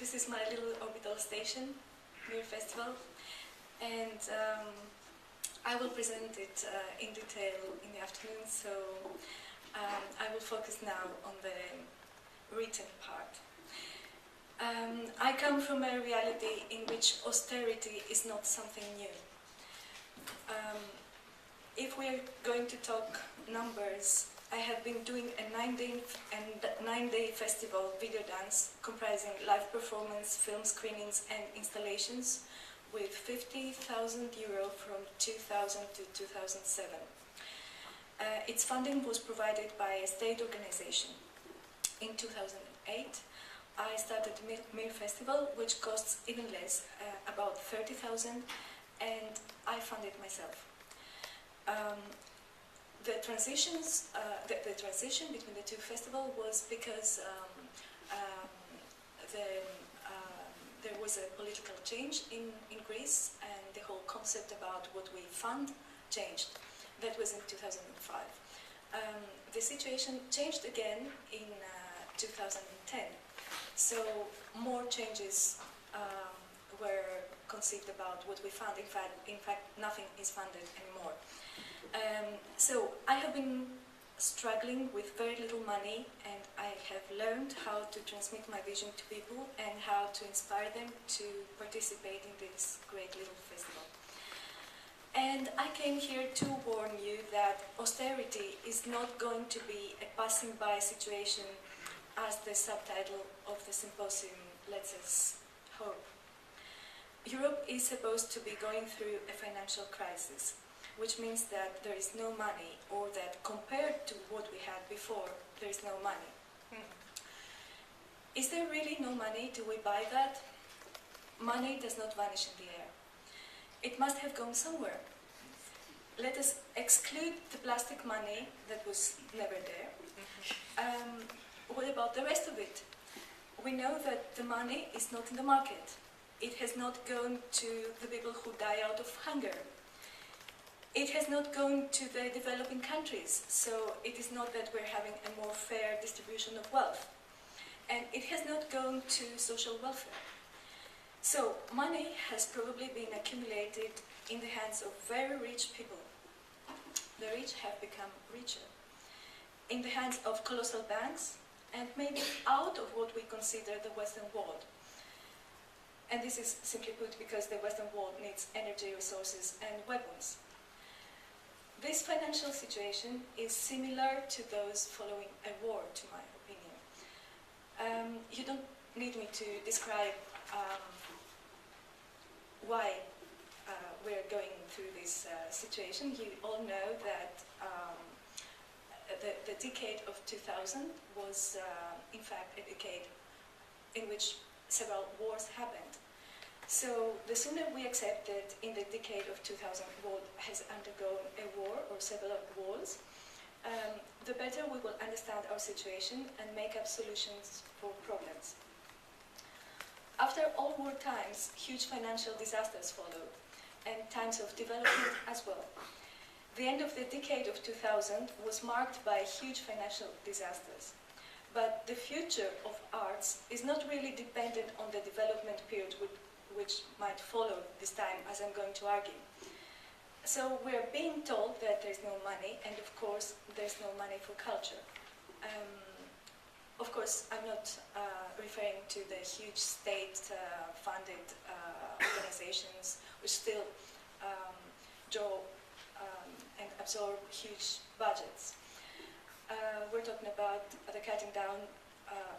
This is my little orbital station, Mir Festival, and I will present it in detail in the afternoon, so I will focus now on the written part. I come from a reality in which austerity is not something new. If we are going to talk numbers, I have been doing a 9-day festival video dance comprising live performance, film screenings and installations with €50,000 from 2000 to 2007. Its funding was provided by a state organization. In 2008, I started Mir Festival, which costs even less, about 30,000, and I fund it myself. The transition between the two festivals was because there was a political change in Greece, and the whole concept about what we fund changed. That was in 2005. The situation changed again in 2010. So more changes were conceived about what we fund. In fact, nothing is funded anymore. So I have been struggling with very little money, and I have learned how to transmit my vision to people and how to inspire them to participate in this great little festival. And I came here to warn you that austerity is not going to be a passing by situation, as the subtitle of the symposium lets us hope. Europe is supposed to be going through a financial crisis, which means that there is no money, or that compared to what we had before, there is no money. Is there really no money? Do we buy that? Money does not vanish in the air. It must have gone somewhere. Let us exclude the plastic money that was never there. What about the rest of it? We know that the money is not in the market. It has not gone to the people who die out of hunger. It has not gone to the developing countries, so it is not that we're having a more fair distribution of wealth. And it has not gone to social welfare. So money has probably been accumulated in the hands of very rich people. The rich have become richer. In the hands of colossal banks, and maybe out of what we consider the Western world. And this is simply put because the Western world needs energy, resources and weapons. This financial situation is similar to those following a war, to my opinion. You don't need me to describe why we're going through this situation. You all know that the decade of 2000 was, in fact, a decade in which several wars happened. So the sooner we accept that in the decade of 2000 the world has undergone a war or several wars, the better we will understand our situation and make up solutions for problems. After all war times, huge financial disasters followed, and times of development as well. The end of the decade of 2000 was marked by huge financial disasters. But the future of arts is not really dependent on the development period which might follow this time, as I'm going to argue. So we're being told that there's no money, and of course there's no money for culture. Of course, I'm not referring to the huge state-funded organizations which still draw and absorb huge budgets. We're talking about the cutting down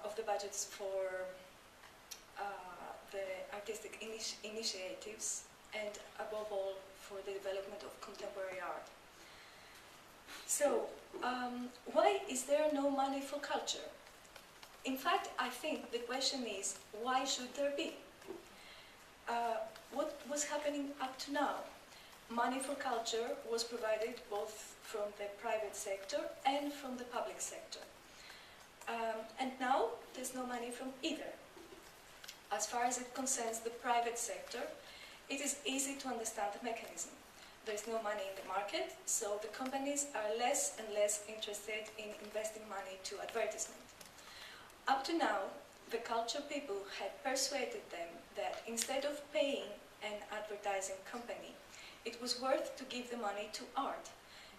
of the budgets for the artistic initiatives, and above all for the development of contemporary art. So, why is there no money for culture? In fact, I think the question is, why should there be? What was happening up to now? Money for culture was provided both from the private sector and from the public sector. And now there's no money from either. As far as it concerns the private sector, it is easy to understand the mechanism. There's no money in the market, so the companies are less and less interested in investing money to advertisement. Up to now, the culture people had persuaded them that instead of paying an advertising company, it was worth to give the money to art,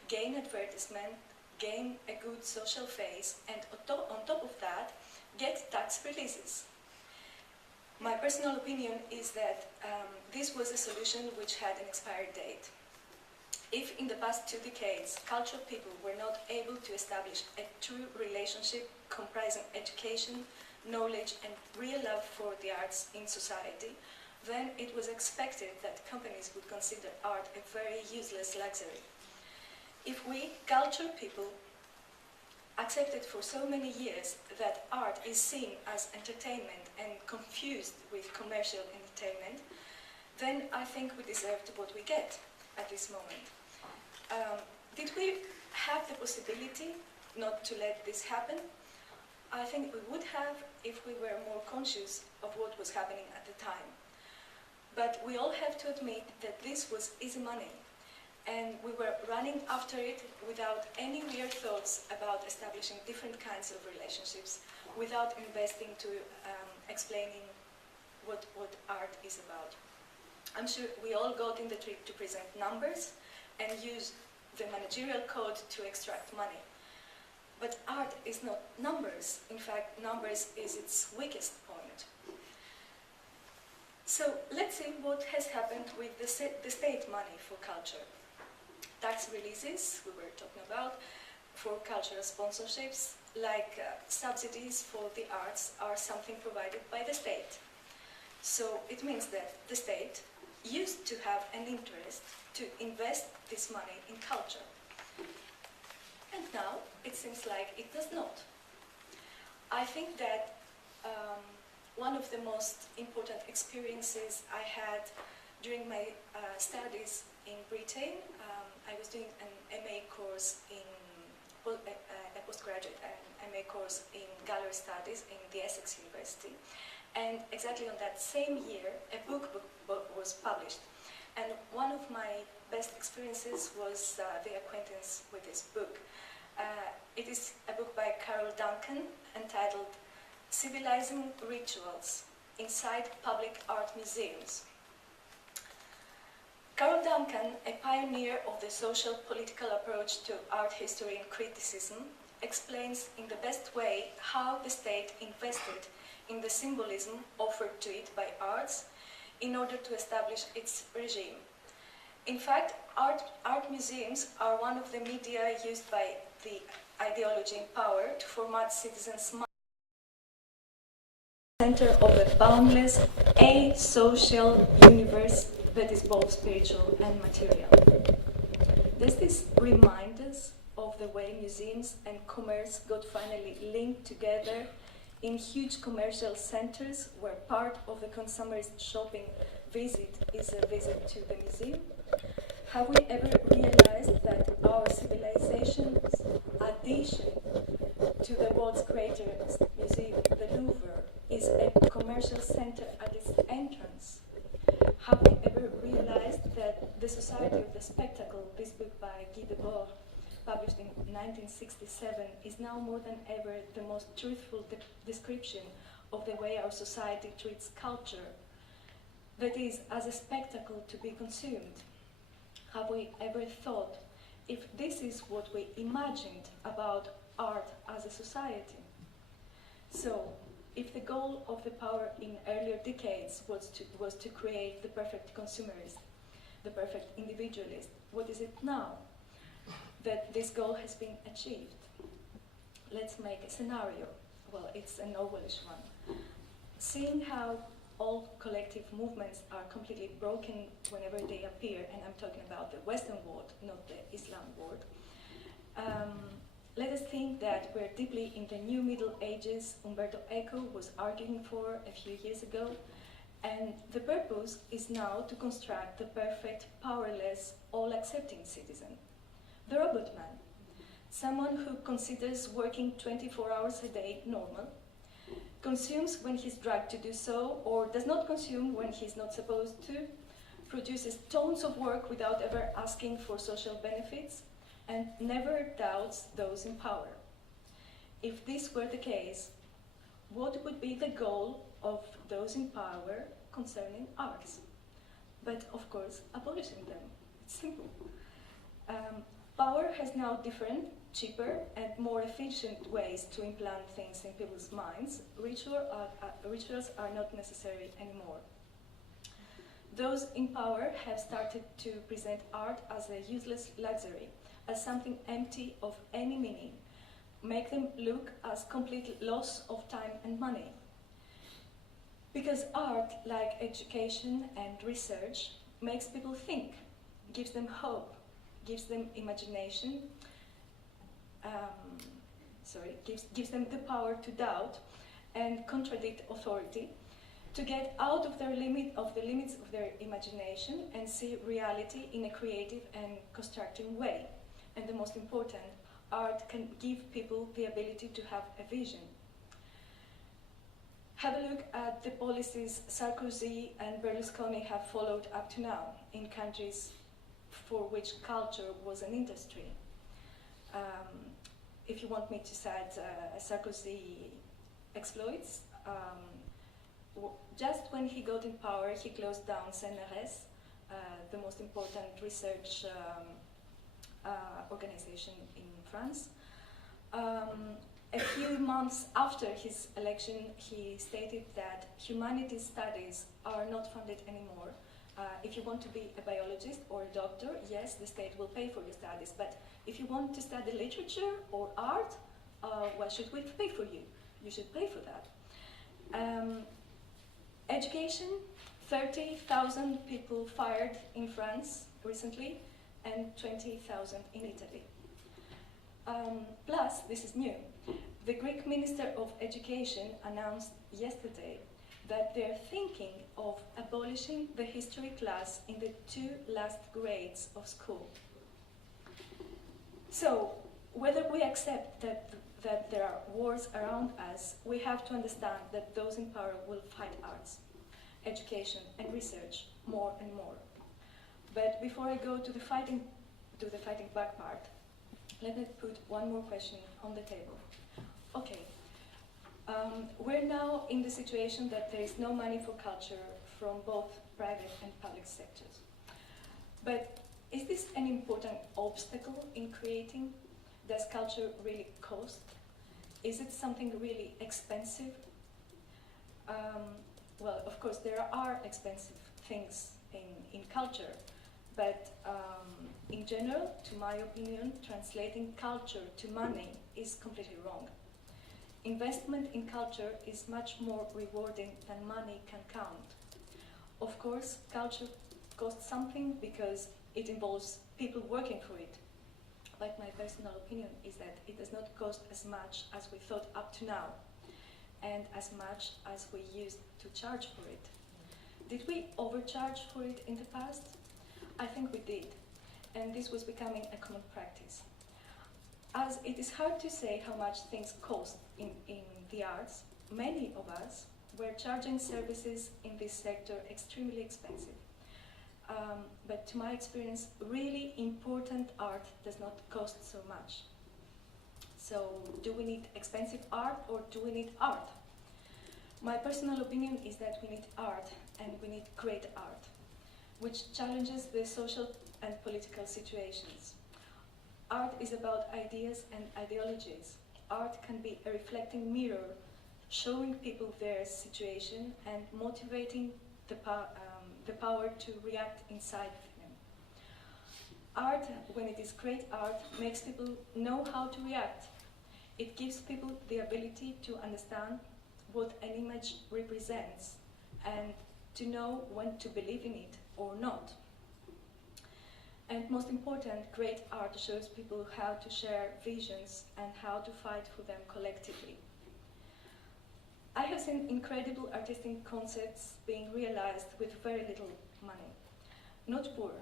gain advertisement, gain a good social face, and on top of that, get tax releases. My personal opinion is that this was a solution which had an expiry date. If in the past 2 decades, cultural people were not able to establish a true relationship comprising education, knowledge, and real love for the arts in society, then it was expected that companies would consider art a very useless luxury. If we, culture people, accepted for so many years that art is seen as entertainment and confused with commercial entertainment, then I think we deserved what we get at this moment. Did we have the possibility not to let this happen? I think we would have if we were more conscious of what was happening at the time. But we all have to admit that this was easy money, and we were running after it without any real thoughts about establishing different kinds of relationships, without investing to explaining what art is about. I'm sure we all got in the trick to present numbers and use the managerial code to extract money. But art is not numbers. In fact, numbers is its weakest point. So let's see what has happened with the state money for culture. Tax releases, we were talking about, for cultural sponsorships, like subsidies for the arts, are something provided by the state. So it means that the state used to have an interest to invest this money in culture. And now it seems like it does not. I think that one of the most important experiences I had during my studies in Britain, I was doing an MA course in a postgraduate MA course in gallery studies in the Essex University, and exactly on that same year a book was published, and one of my best experiences was the acquaintance with this book. It is a book by Carol Duncan entitled Civilizing Rituals Inside Public Art Museums. Carol Duncan, a pioneer of the social political approach to art history and criticism, explains in the best way how the state invested in the symbolism offered to it by arts in order to establish its regime. In fact, art museums are one of the media used by the ideology in power to format citizens' minds. Center of a boundless, asocial universe that is both spiritual and material. Does this remind us of the way museums and commerce got finally linked together in huge commercial centers where part of the consumer's shopping visit is a visit to the museum? Have we ever realized that our civilization's addition to the world's greatest museum, the Louvre, is a commercial center at its entrance? Have we ever realized that the Society of the Spectacle, this book by Guy Debord, published in 1967, is now more than ever the most truthful description of the way our society treats culture, that is, as a spectacle to be consumed? Have we ever thought if this is what we imagined about art as a society? So, if the goal of the power in earlier decades was to create the perfect consumerist, the perfect individualist, what is it now that this goal has been achieved? Let's make a scenario. Well, it's a novelish one. Seeing how all collective movements are completely broken whenever they appear, and I'm talking about the Western world, not the Islam world. Let us think that we're deeply in the new Middle Ages Umberto Eco was arguing for a few years ago, and the purpose is now to construct the perfect, powerless, all-accepting citizen, the robot man, someone who considers working 24 hours a day normal, consumes when he's dragged to do so, or does not consume when he's not supposed to, produces tons of work without ever asking for social benefits, and never doubts those in power. If this were the case, what would be the goal of those in power concerning arts? But of course, abolishing them. It's simple. Power has now different, cheaper, and more efficient ways to implant things in people's minds. Rituals are not necessary anymore. Those in power have started to present art as a useless luxury, as something empty of any meaning, make them look as complete loss of time and money. Because art, like education and research, makes people think, gives them hope, gives them imagination, gives them the power to doubt and contradict authority, to get out of the limits of their imagination and see reality in a creative and constructive way. And the most important, art can give people the ability to have a vision. Have a look at the policies Sarkozy and Berlusconi have followed up to now in countries for which culture was an industry. If you want me to cite Sarkozy exploits, just when he got in power, he closed down CNRS, the most important research organization in France. A few months after his election, he stated that humanities studies are not funded anymore. If you want to be a biologist or a doctor, yes, the state will pay for your studies. But if you want to study literature or art, why should we pay for you? You should pay for that. Education, 30,000 people fired in France recently, and 20,000 in Italy. Plus, this is new, the Greek Minister of Education announced yesterday that they're thinking of abolishing the history class in the 2 last grades of school. So, whether we accept that there are wars around us, we have to understand that those in power will fight arts, education, and research more and more. But before I go to the fighting back part, let me put one more question on the table. Okay, we're now in the situation that there is no money for culture from both private and public sectors. But is this an important obstacle in creating? Does culture really cost? Is it something really expensive? Well, of course, there are expensive things in culture, but in general, to my opinion, translating culture to money is completely wrong. Investment in culture is much more rewarding than money can count. Of course, culture costs something because it involves people working for it. But my personal opinion is that it does not cost as much as we thought up to now, and as much as we used to charge for it. Did we overcharge for it in the past? I think we did, and this was becoming a common practice. As it is hard to say how much things cost in the arts, many of us were charging services in this sector extremely expensive. But to my experience, really important art does not cost so much. So, do we need expensive art or do we need art? My personal opinion is that we need art, and we need great art, which challenges the social and political situations. Art is about ideas and ideologies. Art can be a reflecting mirror, showing people their situation and motivating the power to react inside them. Art, when it is great art, makes people know how to react. It gives people the ability to understand what an image represents and to know when to believe in it or not. And most important, great art shows people how to share visions and how to fight for them collectively. I have seen incredible artistic concepts being realized with very little money. Not poor,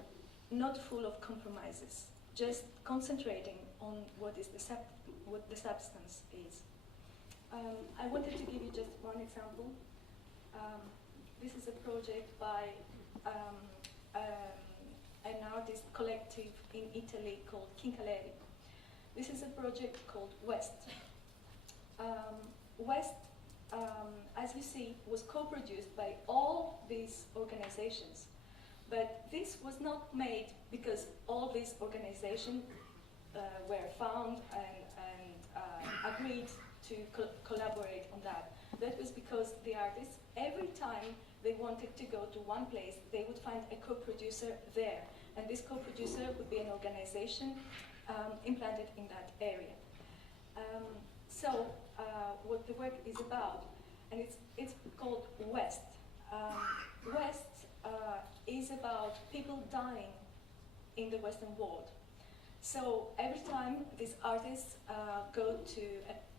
not full of compromises, just concentrating on what the substance is. I wanted to give you just one example. This is a project by an artist collective in Italy called Kincaleri. This is a project called West. West as you see, was co-produced by all these organizations. But this was not made because all these organizations were found and agreed to collaborate on that. That was because the artists, every time they wanted to go to one place, they would find a co-producer there. And this co-producer would be an organization implanted in that area. So what the work is about, and it's called West. West is about people dying in the Western world. So every time these artists go to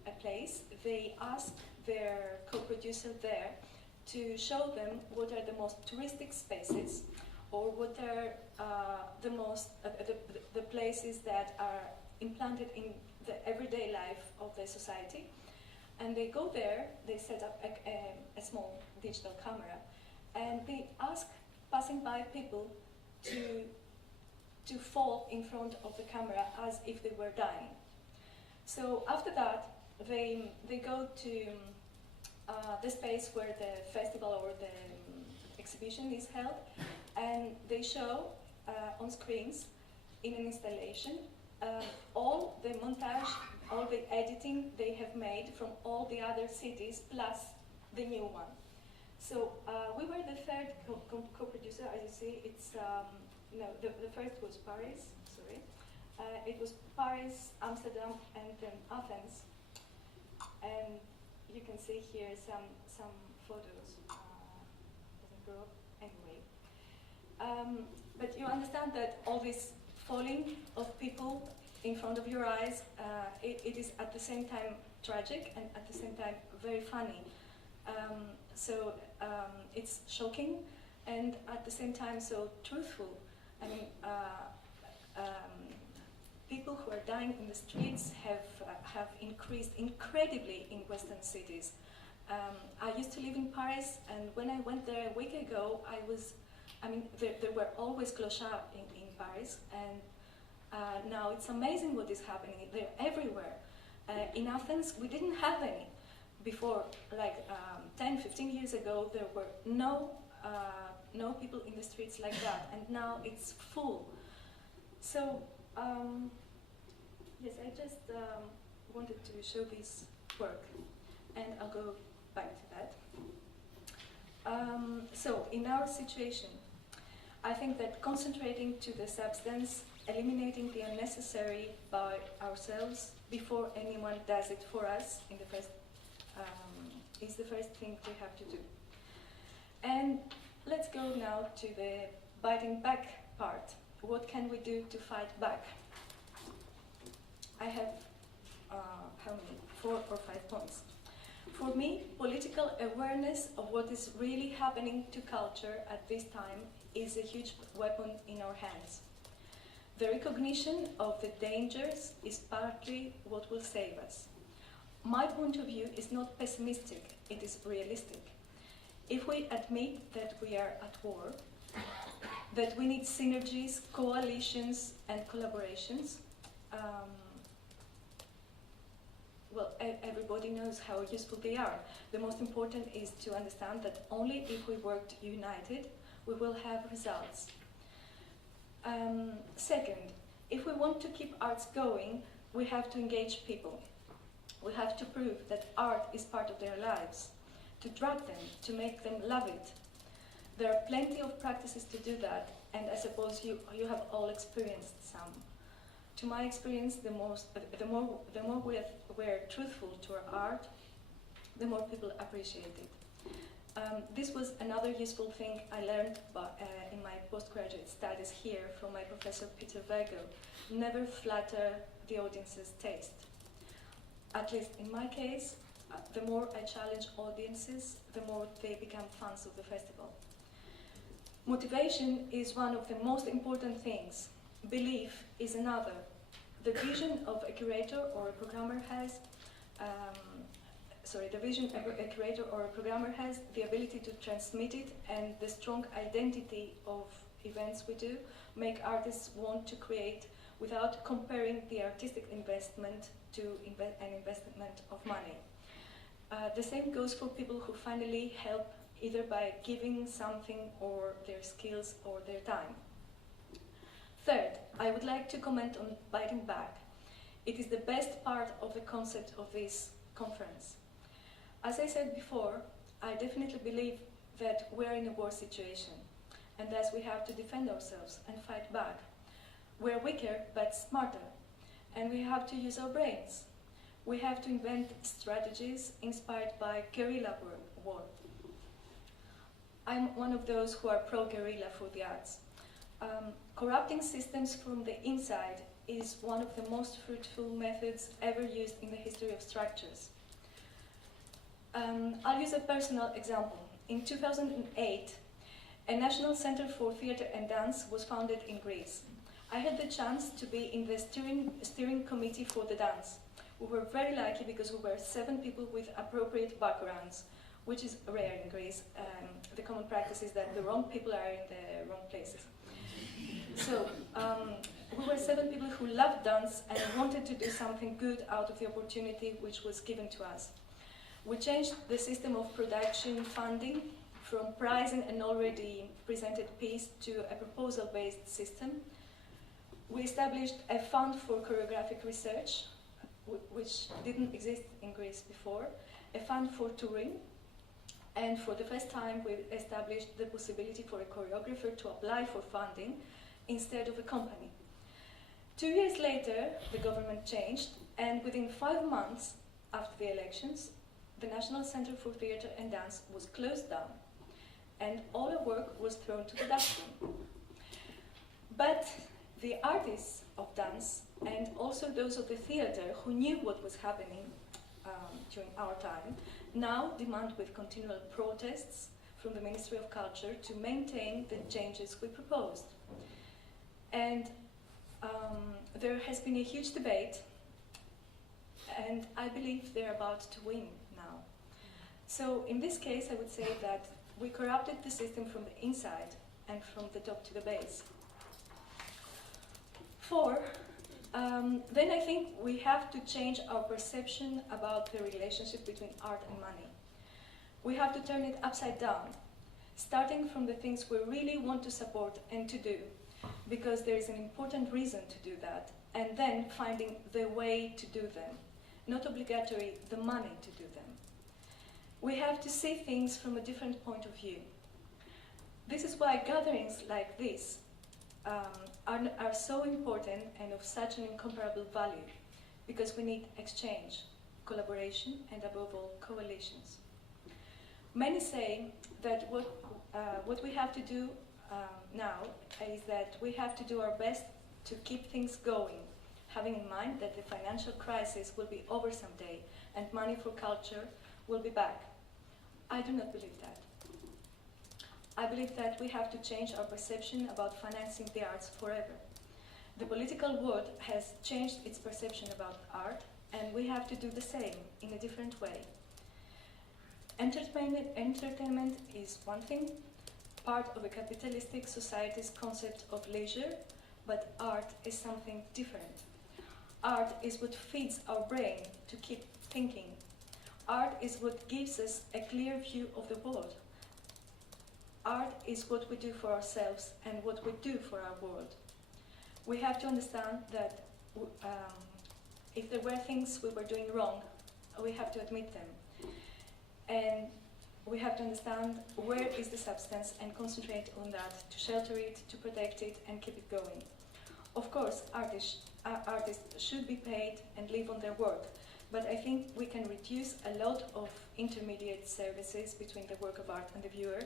a place, they ask their co-producer there to show them what are the most touristic spaces, or what are the places that are implanted in the everyday life of the society. And they go there, they set up a small digital camera, and they ask passing by people to fall in front of the camera as if they were dying. So after that, they go to the space where the festival or the exhibition is held, and they show on screens in an installation all the montage, all the editing they have made from all the other cities plus the new one. So we were the third co-producer, as you see. It's no, the first was Paris. Sorry, it was Paris, Amsterdam, and then Athens. And you can see here some photos. Doesn't grow up anyway. But you understand that all this falling of people in front of your eyes, it is at the same time tragic and at the same time very funny. So it's shocking and at the same time so truthful. I mean, people who are dying in the streets have increased incredibly in Western cities. I used to live in Paris, and when I went there a week ago, there were always clochards in Paris, and now it's amazing what is happening. They're everywhere. In Athens, we didn't have any. Before, like 10, 15 years ago, there were no people in the streets like that, and now it's full. So, yes, I just wanted to show this work, and I'll go back to that. So, in our situation, I think that concentrating to the substance, eliminating the unnecessary by ourselves before anyone does it for us in the first is the first thing we have to do. And let's go now to the biting back part. What can we do to fight back? I have, how many? 4 or 5 points. For me, political awareness of what is really happening to culture at this time is a huge weapon in our hands. The recognition of the dangers is partly what will save us. My point of view is not pessimistic, it is realistic. If we admit that we are at war, that we need synergies, coalitions, and collaborations, everybody knows how useful they are. The most important is to understand that only if we work united, we will have results. Second, if we want to keep arts going, we have to engage people. We have to prove that art is part of their lives, to drag them, to make them love it. There are plenty of practices to do that, and I suppose you have all experienced some. To my experience, the more we're truthful to our art, the more people appreciate it. This was another useful thing I learned in my postgraduate studies here from my professor Peter Weigel. Never flatter the audience's taste. At least in my case, the more I challenge audiences, the more they become fans of the festival. Motivation is one of the most important things. Belief is another. The vision of a curator or a programmer has, the ability to transmit it, and the strong identity of events we do make artists want to create without comparing the artistic investment to an investment of money. The same goes for people who finally help either by giving something or their skills or their time. Third, I would like to comment on biting back. It is the best part of the concept of this conference. As I said before, I definitely believe that we're in a war situation, and thus we have to defend ourselves and fight back. We're weaker but smarter, and we have to use our brains. We have to invent strategies inspired by guerrilla war. I'm one of those who are pro-guerrilla for the arts. Corrupting systems from the inside is one of the most fruitful methods ever used in the history of structures. I'll use a personal example. In 2008, a National Center for Theatre and Dance was founded in Greece. I had the chance to be in the steering committee for the dance. We were very lucky because we were 7 people with appropriate backgrounds, which is rare in Greece. The common practice is that the wrong people are in the wrong places. So we were 7 people who loved dance and wanted to do something good out of the opportunity which was given to us. We changed the system of production funding from prizing an already presented piece to a proposal-based system. We established a fund for choreographic research, which didn't exist in Greece before, a fund for touring, and for the first time we established the possibility for a choreographer to apply for funding instead of a company. 2 years later, the government changed, and within 5 months after the elections, the National Center for Theatre and Dance was closed down, and all our work was thrown to the dustbin. But the artists of dance, and also those of the theatre who knew what was happening during our time, now demand with continual protests from the Ministry of Culture to maintain the changes we proposed. And there has been a huge debate, and I believe they're about to win now. So in this case, I would say that we corrupted the system from the inside and from the top to the base. 4, then I think we have to change our perception about the relationship between art and money. We have to turn it upside down, starting from the things we really want to support and to do, because there is an important reason to do that, and then finding the way to do them, not obligatory the money to do them. We have to see things from a different point of view. This is why gatherings like this are so important and of such an incomparable value, because we need exchange, collaboration, and above all, coalitions. Many say that what we have to do now is that we have to do our best to keep things going, having in mind that the financial crisis will be over someday and money for culture will be back. I do not believe that. I believe that we have to change our perception about financing the arts forever. The political world has changed its perception about art, and we have to do the same in a different way. Entertainment is one thing, part of a capitalistic society's concept of leisure, but art is something different. Art is what feeds our brain to keep thinking. Art is what gives us a clear view of the world. Art is what we do for ourselves and what we do for our world. We have to understand that if there were things we were doing wrong, we have to admit them. And we have to understand where is the substance and concentrate on that to shelter it, to protect it, and keep it going. Of course, artists should be paid and live on their work, but I think we can reduce a lot of intermediate services between the work of art and the viewer,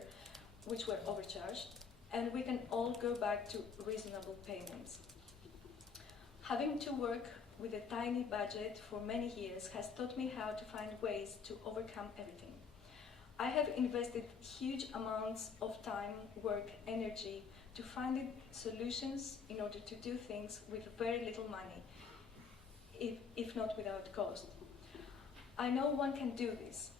which were overcharged, and we can all go back to reasonable payments. Having to work with a tiny budget for many years has taught me how to find ways to overcome everything. I have invested huge amounts of time, work, energy to find solutions in order to do things with very little money, if not without cost. I know one can do this,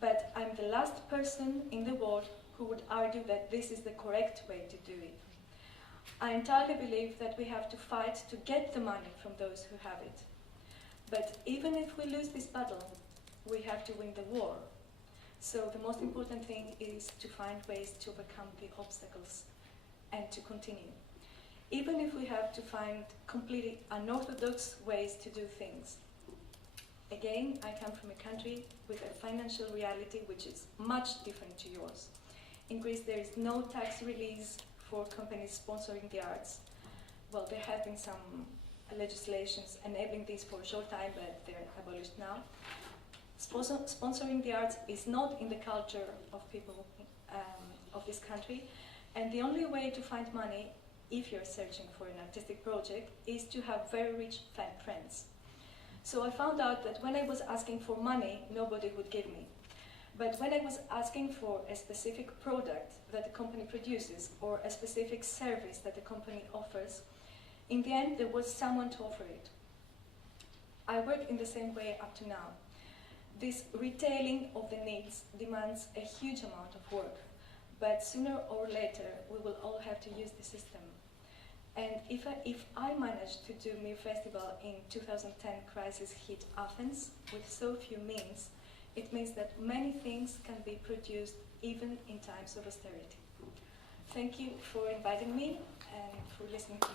but I'm the last person in the world who would argue that this is the correct way to do it. I entirely believe that we have to fight to get the money from those who have it. But even if we lose this battle, we have to win the war. So the most important thing is to find ways to overcome the obstacles and to continue. Even if we have to find completely unorthodox ways to do things. Again, I come from a country with a financial reality which is much different to yours. In Greece, there is no tax release for companies sponsoring the arts. Well, there have been some legislations enabling this for a short time, but they're abolished now. Sponsoring the arts is not in the culture of people of this country, and the only way to find money, if you're searching for an artistic project, is to have very rich friends. So I found out that when I was asking for money, nobody would give me. But when I was asking for a specific product that the company produces or a specific service that the company offers, in the end there was someone to offer it. I work in the same way up to now. This retailing of the needs demands a huge amount of work, but sooner or later we will all have to use the system. And if I managed to do Mir Festival in 2010 crisis hit Athens with so few means, it means that many things can be produced even in times of austerity. Thank you for inviting me and for listening to me.